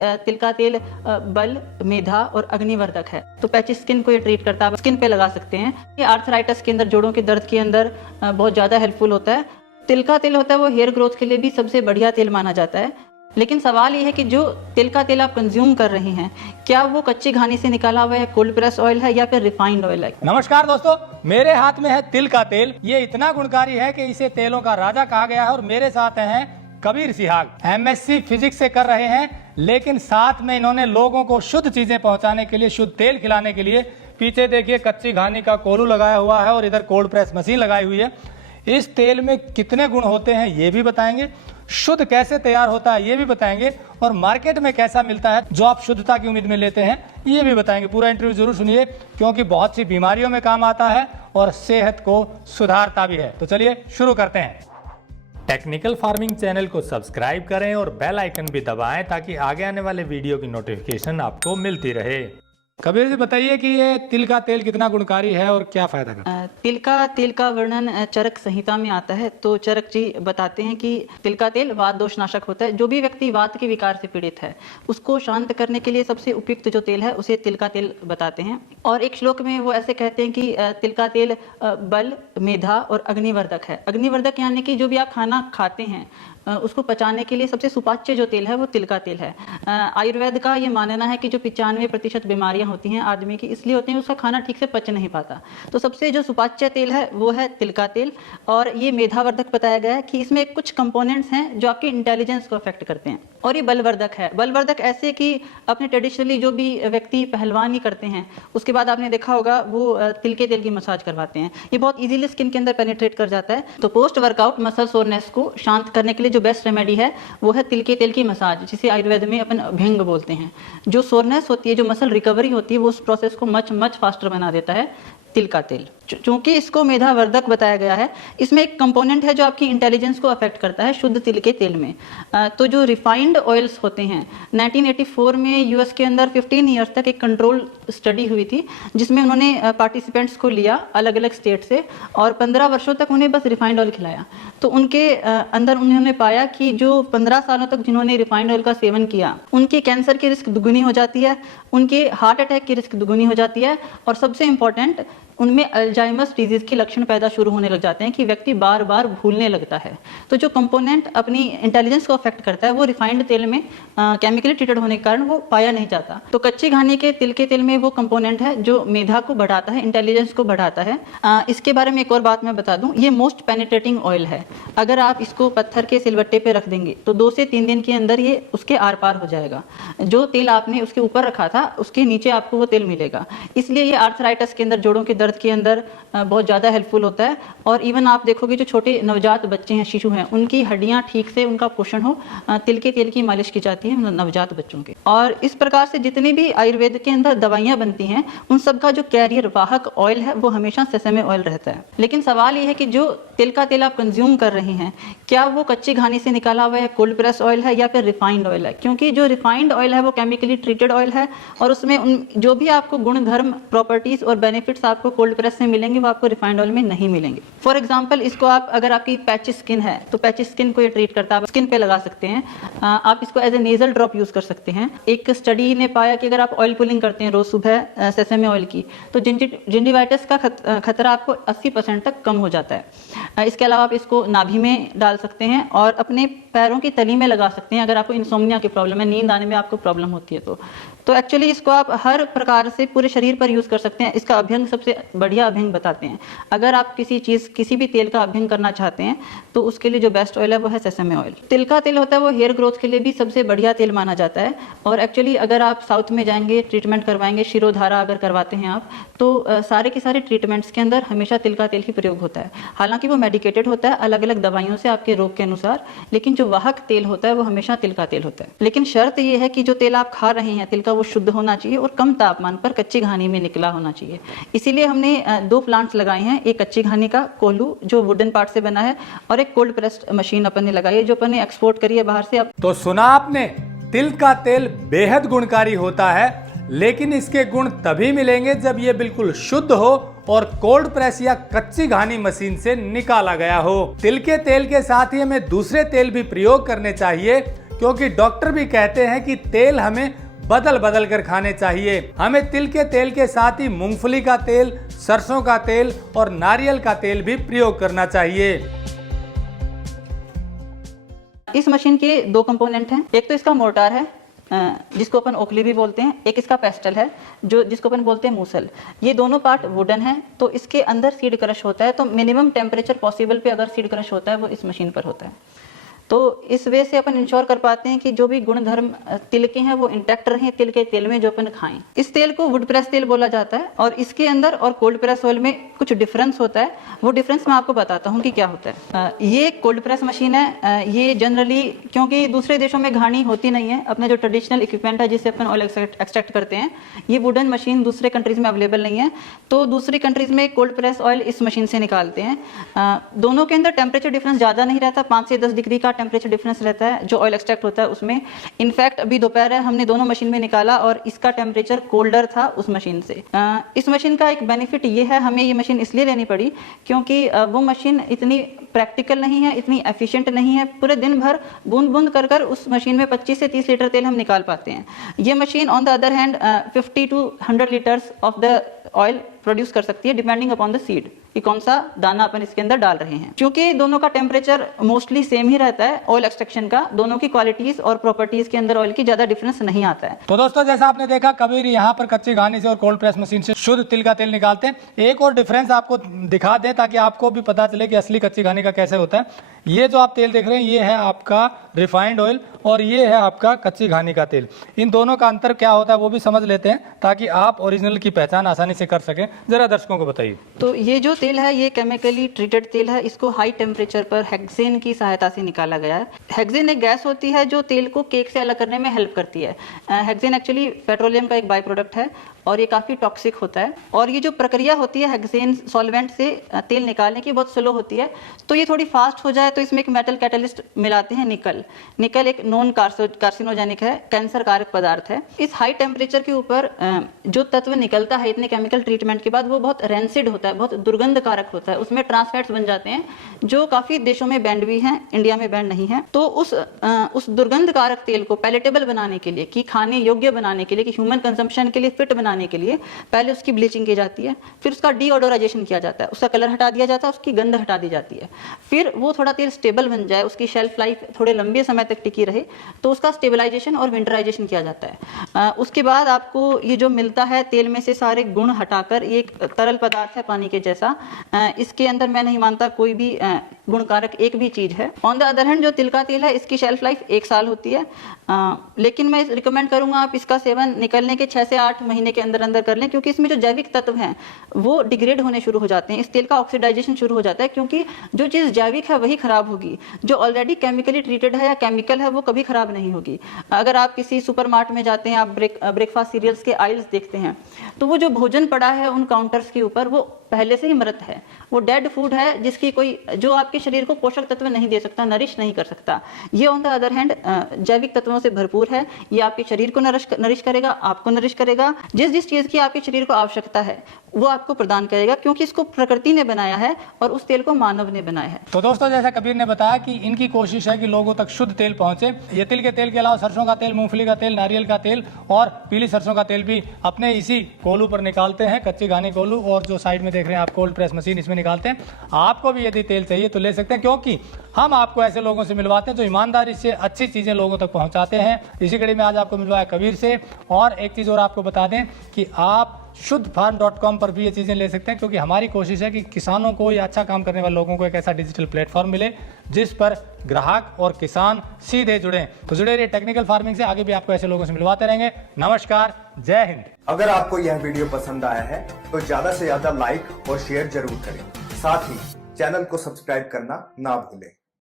तिल का तेल बल, मेधा और अग्निवर्धक है। तो पैची स्किन को ये ट्रीट करता है, आप स्किन पे लगा सकते हैं। ये आर्थराइटिस के अंदर, जोड़ों के दर्द के अंदर बहुत ज़्यादा हेल्पफुल होता है। तिल का तेल होता है वो हेयर ग्रोथ के लिए भी सबसे बढ़िया तेल माना जाता है। लेकिन सवाल ये है कि जो तिल का तेल आप कंज्यूम कर रहे हैं, क्या वो कच्ची घानी से निकाला हुआ है, कोल्ड प्रेस ऑयल है या फिर रिफाइंड ऑयल है? नमस्कार दोस्तों, मेरे हाथ में है तिल का तेल। ये इतना गुणकारी है कि इसे तेलों का राजा कहा गया है। और मेरे साथ हैं कबीर सिहाग, एमएससी फिजिक्स से कर रहे हैं, लेकिन साथ में इन्होंने लोगों को शुद्ध चीजें पहुंचाने के लिए, शुद्ध तेल खिलाने के लिए, पीछे देखिए कच्ची घानी का कोलू लगाया हुआ है और इधर कोल्ड प्रेस मशीन लगाई हुई है। इस तेल में कितने गुण होते हैं ये भी बताएंगे, शुद्ध कैसे तैयार होता है ये भी बताएंगे, और मार्केट में कैसा मिलता है जो आप शुद्धता की उम्मीद में लेते हैं ये भी बताएंगे। पूरा इंटरव्यू जरूर सुनिए, क्योंकि बहुत सी बीमारियों में काम आता है और सेहत को सुधारता भी है। तो चलिए शुरू करते हैं। टेक्निकल फार्मिंग चैनल को सब्सक्राइब करें और बेल आइकन भी दबाएं ताकि आगे आने वाले वीडियो की नोटिफिकेशन आपको मिलती रहे। कबीर जी बताइए कि ये तिल का तेल कितना गुणकारी है और क्या फायदा करता है? तिल का तेल का वर्णन चरक संहिता में आता है। तो चरक जी बताते हैं कि तिल का तेल वात दोष नाशक होता है। जो भी व्यक्ति वात के विकार से पीड़ित है उसको शांत करने के लिए सबसे उपयुक्त जो तेल है उसे तिल का तेल बताते हैं। और एक श्लोक में वो ऐसे कहते हैं कि तिल का तेल बल, मेधा और अग्निवर्धक है। अग्निवर्धक यानी कि जो भी आप खाना खाते हैं उसको पचाने के लिए सबसे सुपाच्य जो तेल है वो तिल का तेल है। आयुर्वेद का ये मानना है कि जो 95% बीमारियां होती हैं आदमी की, इसलिए होती हैं उसका खाना ठीक से पच नहीं पाता। तो सबसे जो सुपाच्य तेल है वो है तिल का तेल। और ये मेधावर्धक बताया गया है कि इसमें कुछ कंपोनेंट्स हैं जो आपके इंटेलिजेंस को अफेक्ट करते हैं। और ये बलवर्धक है। बलवर्धक ऐसे कि अपने ट्रेडिशनली जो भी व्यक्ति पहलवानी करते हैं उसके बाद आपने देखा होगा वो तिल के तेल की मसाज करवाते हैं। ये बहुत इजीली स्किन के अंदर पेनिट्रेट कर जाता है। तो पोस्ट वर्कआउट मसल सोरनेस को शांत करने के लिए जो बेस्ट रेमेडी है वो है तिल के तेल की मसाज, जिसे आयुर्वेद में अपन अभ्यंग बोलते हैं। जो सोरनेस होती है, जो मसल रिकवरी होती है, वो उस प्रोसेस को मच फास्टर बना देता है तिल का तेल। चूंकि इसको मेधावर्धक बताया गया है, इसमें एक कंपोनेंट है जो आपकी इंटेलिजेंस को अफेक्ट करता है शुद्ध तिल के तेल में। तो जो रिफाइंड ऑयल्स होते हैं, 1984 में यूएस के अंदर 15 ईयर्स तक एक कंट्रोल स्टडी हुई थी जिसमें उन्होंने पार्टिसिपेंट्स को लिया अलग अलग स्टेट से और 15 वर्षों तक उन्हें बस रिफाइंड ऑयल खिलाया। तो उनके अंदर उन्होंने पाया कि जो 15 सालों तक जिन्होंने रिफाइंड ऑयल का सेवन किया उनकी कैंसर की रिस्क दुगुनी हो जाती है, उनके हार्ट अटैक की रिस्क दुगुनी हो जाती है, और सबसे इंपॉर्टेंट उनमें अल्जाइमर्स डिजीज के लक्षण पैदा शुरू होने लग जाते हैं कि व्यक्ति बार बार भूलने लगता है। तो जो कंपोनेंट अपनी इंटेलिजेंस को अफेक्ट करता है वो रिफाइंड तेल में केमिकली ट्रीटेड होने के कारण वो पाया नहीं जाता। तो कच्ची घानी के तिल के तेल में वो कंपोनेंट है जो मेधा को बढ़ाता है, इंटेलिजेंस को बढ़ाता है। इसके बारे में एक और बात मैं बता दूं, ये मोस्ट पेनिट्रेटिंग ऑयल है। अगर आप इसको पत्थर के सिलबट्टे पे रख देंगे तो 2 से 3 दिन के अंदर ये उसके आर पार हो जाएगा। जो तेल आपने उसके ऊपर रखा था उसके नीचे आपको वो तेल मिलेगा। इसलिए ये आर्थराइटिस के अंदर, जोड़ों के दर्द के अंदर बहुत ज़्यादा हेल्पफुल होता है। और इवन आप देखोगे जो छोटे नवजात बच्चे हैं, शिशु हैं, उनकी हड्डियां ठीक से उनका पोषण हो, तिल के तेल की मालिश की जाती है नवजात बच्चों के। और इस प्रकार से जितनी भी आयुर्वेद के अंदर दवाइयां बनती हैं उन सब का जो कैरियर वाहक ऑयल है वो हमेशा सेसमे ऑयल रहता है। लेकिन सवाल ये है कि जो तिल का तेल आप कंज्यूम कर रहे हैं, क्या वो कच्ची घानी से निकाला हुआ है, कोल्ड प्रेस ऑयल है या फिर रिफाइंड ऑयल है? क्योंकि जो रिफाइंड ऑयल है वो केमिकली ट्रीटेड ऑयल है और उसमें जो भी आपको गुण धर्म, प्रॉपर्टीज और बेनिफिट्स आपको कोल्ड प्रेस से मिलेंगे वो आपको रिफाइंड ऑयल में नहीं मिलेंगे। फॉर एग्जांपल, इसको आप, अगर आपकी पैची स्किन है तो पैची स्किन को ये ट्रीट करता है, आप स्किन पे लगा सकते हैं। आप इसको as a nasal drop use कर सकते हैं। एक स्टडी ने पाया कि अगर आप ऑयल पुलिंग करते हैं रोज सुबह सेसमे ऑयल की, तो जिंजिवाइटिस का खतरा आपको 80% तक कम हो जाता है। इसके अलावा आप इसको नाभि में डाल सकते हैं और अपने पैरों की तली में लगा सकते हैं अगर आपको इंसोम्निया की प्रॉब्लम है, नींद आने में आपको प्रॉब्लम होती है तो एक्चुअली इसको आप हर प्रकार से पूरे शरीर पर यूज कर सकते हैं। इसका अभ्यंग सबसे बढ़िया अभ्यंग बताते हैं। अगर आप किसी भी तेल का अभ्यंग करना चाहते हैं तो उसके लिए जो बेस्ट ऑयल है वो है सेसमे ऑयल। तिल का तेल होता है वो हेयर ग्रोथ के लिए भी सबसे बढ़िया तेल माना जाता है। और एक्चुअली अगर आप साउथ में जाएंगे, ट्रीटमेंट करवाएंगे, शिरोधारा अगर करवाते हैं आप, तो सारे के सारे ट्रीटमेंट्स के अंदर हमेशा तिल का तेल ही प्रयोग होता है। हालांकि वो मेडिकेटेड होता है अलग अलग दवाइयों से आपके रोग के अनुसार, लेकिन जो वाहक तेल होता है वो हमेशा तिल का तेल होता है। लेकिन शर्त ये है कि जो तेल आप खा रहे हैं तिल का वो शुद्ध होना चाहिए और कम तापमान पर कच्ची घानी में निकला होना चाहिए। इसीलिए हमने 2 प्लांट्स लगाए हैं, एक कच्ची घानी का कोल्हू जो वुडन पार्ट से बना है और एक कोल्ड प्रेस्ड मशीन अपन ने लगाई है जो अपन ने एक्सपोर्ट करी है बाहर से। तो सुना आपने, तिल का तेल बेहद गुणकारी होता है, लेकिन इसके गुण तभी मिलेंगे जब ये बिल्कुल शुद्ध हो और कोल्ड प्रेस या कच्ची घानी मशीन से निकाला गया हो। तिल के तेल के साथ ही हमें दूसरे तेल भी प्रयोग करने चाहिए, क्योंकि डॉक्टर भी कहते हैं कि तेल हमें बदल बदल कर खाने चाहिए। हमें तिल के तेल के साथ ही मूंगफली का तेल, सरसों का तेल और नारियल का तेल भी प्रयोग करना चाहिए। इस मशीन के दो कंपोनेंट हैं। एक तो इसका मोर्टार है जिसको अपन ओखली भी बोलते हैं, एक इसका पेस्टल है जो जिसको अपन बोलते हैं मूसल। ये दोनों पार्ट वुडन है, तो इसके अंदर सीड क्रश होता है। तो मिनिमम टेम्परेचर पॉसिबल पे अगर सीड क्रश होता है वो इस मशीन पर होता है। तो इस वे से अपन इंश्योर कर पाते हैं कि जो भी गुणधर्म तिल के हैं वो इंटैक्ट रहें तिल के तेल में जो अपन खाएं। इस तेल को वुड प्रेस तेल बोला जाता है और इसके अंदर और कोल्ड प्रेस ऑयल में कुछ डिफरेंस होता है। वो डिफरेंस मैं आपको बताता हूँ कि क्या होता है। ये कोल्ड प्रेस मशीन है। ये जनरली क्योंकि दूसरे देशों में घानी होती नहीं है, अपने जो ट्रेडिशनल इक्विपमेंट है जिससे अपन ऑयल एक्सट्रैक्ट करते हैं, ये वुडन मशीन दूसरे कंट्रीज में अवेलेबल नहीं है। तो दूसरी कंट्रीज में कोल्ड प्रेस ऑयल इस मशीन से निकालते हैं। दोनों के अंदर टेम्परेचर डिफरेंस ज़्यादा नहीं रहता, 5 से 10 डिग्री का टेम्परेचर डिफरेंस रहता है जो ऑयल एक्सट्रैक्ट होता है उसमें। इनफैक्ट अभी दोपहर है, हमने दोनों मशीन में निकाला और इसका टेम्परेचर कोल्डर था उस मशीन से। इस मशीन का एक बेनिफिट ये है, हमें ये मशीन इसलिए लेनी पड़ी क्योंकि वो मशीन इतनी प्रैक्टिकल नहीं है, इतनी एफिशिएंट नहीं है। पूरे दिन भर बूंद बूंद कर कर उस मशीन में 25 से 30 लीटर तेल हम निकाल पाते हैं। ये machine on the other hand 50 to 100 litres of the oil produce कर सकती है डिपेंडिंग अपॉन द सीड कि कौन सा दाना अपन इसके अंदर डाल रहे हैं। क्योंकि दोनों का टेम्परेचर मोस्टली सेम ही रहता है ऑयल एक्सट्रैक्शन का, दोनों की क्वालिटीज और प्रॉपर्टीज के अंदर ऑयल की ज्यादा डिफरेंस नहीं आता है। तो दोस्तों जैसा आपने देखा कबीर यहाँ पर कच्ची घानी से और कोल्ड प्रेस मशीन से शुद्ध तिल का तेल निकालते हैं। एक और डिफरेंस आपको दिखा दें ताकि आपको भी पता चले कि असली कच्ची घानी का कैसे होता है। ये जो आप तेल देख रहे हैं ये है आपका रिफाइंड ऑयल और ये है आपका कच्ची घानी का तेल। इन दोनों का अंतर क्या होता है वो भी समझ लेते हैं ताकि आप ओरिजिनल की पहचान आसानी से कर सकें। जरा दर्शकों को बताइए। तो ये जो तेल है ये केमिकली ट्रीटेड तेल है। इसको हाई टेम्परेचर पर हेक्सेन की सहायता से निकाला गया है। हेक्सेन एक गैस होती है जो तेल को केक से अलग करने में हेल्प करती है। हेक्सेन एक्चुअली पेट्रोलियम का एक बाई प्रोडक्ट है और ये काफ़ी टॉक्सिक होता है। और ये जो प्रक्रिया होती है हेक्सेन सॉल्वेंट से तेल निकालने की बहुत स्लो होती है। तो ये थोड़ी फास्ट हो जाए तो इसमें एक मेटल कैटलिस्ट मिलाते हैं निकल। निकल एक नॉन कार्सिनोजेनिक है, कैंसर कारक पदार्थ है। इस हाई टेम्परेचर के ऊपर जो तत्व निकलता है इतने केमिकल ट्रीटमेंट के बाद वो बहुत रेंसिड होता है, बहुत दुर्गंध कारक होता है। उसमें ट्रांसफैट्स बन जाते हैं जो काफ़ी देशों में बैंड भी हैं, इंडिया में बैंड नहीं है। तो उस दुर्गंध कारक तेल को पैलेटेबल बनाने के लिए, कि खाने योग्य बनाने के लिए, कि ह्यूमन कंजम्पशन के लिए फिट बनाने के लिए पहले उसकी ब्लीचिंग की जाती है, फिर उसका डीओडोराइजेशन किया जाता है, उसका कलर हटा दिया जाता है, उसकी गंध हटा दी जाती है। फिर वो थोड़ा तेल स्टेबल बन जाए, उसकी शेल्फ लाइफ थोड़े लंबे समय तक टिकी रहे तो उसका स्टेबलाइजेशन और विंटराइजेशन किया जाता है। उसके बाद आपको ये जो मिलता है तेल में से सारे गुण हटाकर ये एक तरल पदार्थ है पानी के जैसा। इसके अंदर मैं नहीं मानता कोई भी गुणकारक एक भी चीज है। ऑन द अदर हैंड जो तिल का तेल है इसकी शेल्फ लाइफ 1 साल होती है। लेकिन मैं रिकमेंड करूंगा आप इसका सेवन निकलने के 6 से 8 महीने के अंदर अंदर कर लें, क्योंकि इसमें जो जैविक तत्व हैं वो डिग्रेड होने शुरू हो जाते हैं। इस तेल का ऑक्सीडाइजेशन शुरू हो जाता है, क्योंकि जो चीज़ जैविक है वही खराब होगी, जो ऑलरेडी केमिकली ट्रीटेड है या केमिकल है वो कभी खराब नहीं होगी। अगर आप किसी सुपरमार्ट में जाते हैं, आप ब्रेकफास्ट सीरियल्स के आइल्स देखते हैं तो वो जो भोजन पड़ा है उन काउंटर्स के ऊपर वो पहले से ही मृत है, वो डेड फूड है जिसकी कोई जो आपके शरीर को पोषक तत्व नहीं दे सकता, नरिश नहीं कर सकता। ये ऑन द अदर हैंड जैविक तत्वों से भरपूर है। ये आपके शरीर को नरिश करेगा, आपको नरिश करेगा। जिस जिस चीज़ की आपके शरीर को आवश्यकता है वो आपको प्रदान करेगा, क्योंकि इसको प्रकृति ने बनाया है और उस तेल को मानव ने बनाया है। तो दोस्तों जैसा कबीर ने बताया कि इनकी कोशिश है कि लोगों तक शुद्ध तेल पहुंचे। ये तिल के तेल के अलावा सरसों का तेल, मूंगफली का तेल, नारियल का तेल और पीली सरसों का तेल भी अपने इसी कोलू पर निकालते हैं, कच्ची घानी कोलू। और जो साइड में देख रहे हैं आप कोल्ड प्रेस मशीन, इसमें निकालते हैं। आपको भी यदि तेल चाहिए तो ले सकते हैं, क्योंकि हम आपको ऐसे लोगों से मिलवाते हैं जो ईमानदारी से अच्छी चीज़ें लोगों तक पहुंचाते हैं। इसी कड़ी में आज आपको मिलवाया कबीर से। और एक चीज़ और आपको बता दें कि आप शुद्धफार्म.com पर भी ये चीज़ें ले सकते हैं, क्योंकि हमारी कोशिश है कि किसानों को या अच्छा काम करने वाले लोगों को एक ऐसा डिजिटल प्लेटफॉर्म मिले जिस पर ग्राहक और किसान सीधे जुड़े। तो जुड़े रहिए टेक्निकल फार्मिंग से, आगे भी आपको ऐसे लोगों से मिलवाते रहेंगे। नमस्कार, जय हिंद। अगर आपको यह वीडियो पसंद आया है तो ज्यादा से ज्यादा लाइक और शेयर जरूर करें। साथ ही चैनल को सब्सक्राइब करना ना भूलें।